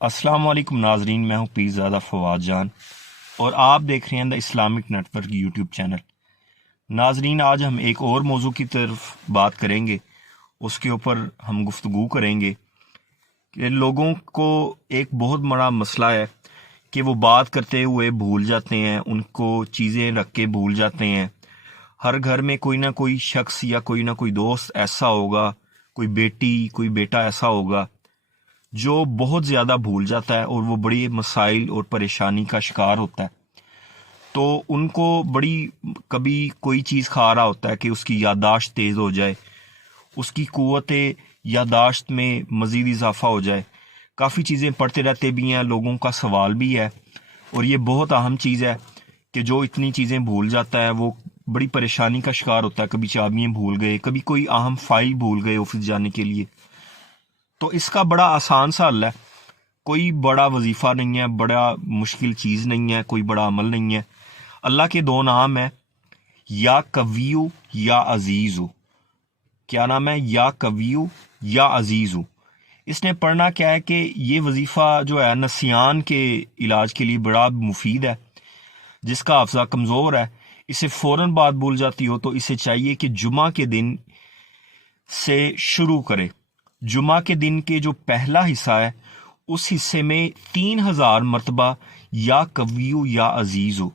السلام علیکم ناظرین، میں ہوں پیر زادہ فواد جان اور آپ دیکھ رہے ہیں the Islamic network YouTube channel. ناظرین، آج ہم ایک اور موضوع کی طرف بات کریں گے، اس کے اوپر ہم گفتگو کریں گے کہ لوگوں کو ایک بہت بڑا مسئلہ ہے کہ وہ بات کرتے ہوئے بھول جاتے ہیں، ان کو چیزیں رکھ کے بھول جاتے ہیں۔ ہر گھر میں کوئی نہ کوئی شخص یا کوئی نہ کوئی دوست ایسا ہوگا، کوئی بیٹی کوئی بیٹا ایسا ہوگا جو بہت زیادہ بھول جاتا ہے اور وہ بڑی مسائل اور پریشانی کا شکار ہوتا ہے۔ تو ان کو بڑی کبھی کوئی چیز کھا رہا ہوتا ہے کہ اس کی یادداشت تیز ہو جائے، اس کی قوت یادداشت میں مزید اضافہ ہو جائے۔ کافی چیزیں پڑھتے رہتے بھی ہیں، لوگوں کا سوال بھی ہے، اور یہ بہت اہم چیز ہے کہ جو اتنی چیزیں بھول جاتا ہے وہ بڑی پریشانی کا شکار ہوتا ہے۔ کبھی چابیاں بھول گئے، کبھی کوئی اہم فائل بھول گئے آفس جانے کے لیے۔ تو اس کا بڑا آسان سا حل ہے، کوئی بڑا وظیفہ نہیں ہے، بڑا مشکل چیز نہیں ہے، کوئی بڑا عمل نہیں ہے۔ اللہ کے دو نام ہیں، یا قویو یا عزیزو۔ کیا نام ہے؟ یا قویو یا عزیزو۔ اس نے پڑھنا کیا ہے کہ یہ وظیفہ جو ہے نسیان کے علاج کے لیے بڑا مفید ہے۔ جس کا حافظہ کمزور ہے، اسے فوراً بات بھول جاتی ہو، تو اسے چاہیے کہ جمعہ کے دن سے شروع کرے۔ جمعہ کے دن کے جو پہلا حصہ ہے اس حصے میں 3000 مرتبہ یا قویو یا عزیزو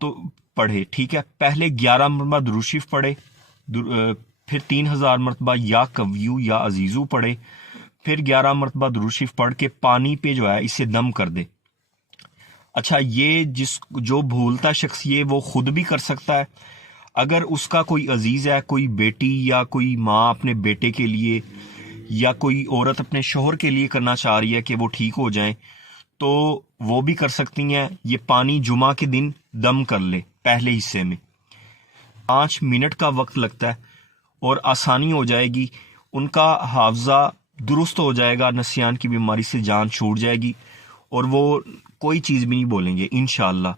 تو پڑھے، ٹھیک ہے؟ پہلے 11 مرتبہ درود شریف پڑھے، پھر 3000 مرتبہ یا قویو یا عزیزو پڑھے، پھر 11 مرتبہ درود شریف پڑھ کے پانی پہ جو ہے اسے دم کر دے۔ اچھا، یہ جو بھولتا شخص یہ وہ خود بھی کر سکتا ہے۔ اگر اس کا کوئی عزیز ہے، کوئی بیٹی یا کوئی ماں اپنے بیٹے کے لیے یا کوئی عورت اپنے شوہر کے لیے کرنا چاہ رہی ہے کہ وہ ٹھیک ہو جائیں، تو وہ بھی کر سکتی ہیں۔ یہ پانی جمعہ کے دن دم کر لے پہلے حصے میں، 5 منٹ کا وقت لگتا ہے اور آسانی ہو جائے گی، ان کا حافظہ درست ہو جائے گا، نسیان کی بیماری سے جان چھوٹ جائے گی اور وہ کوئی چیز بھی نہیں بولیں گے انشاءاللہ۔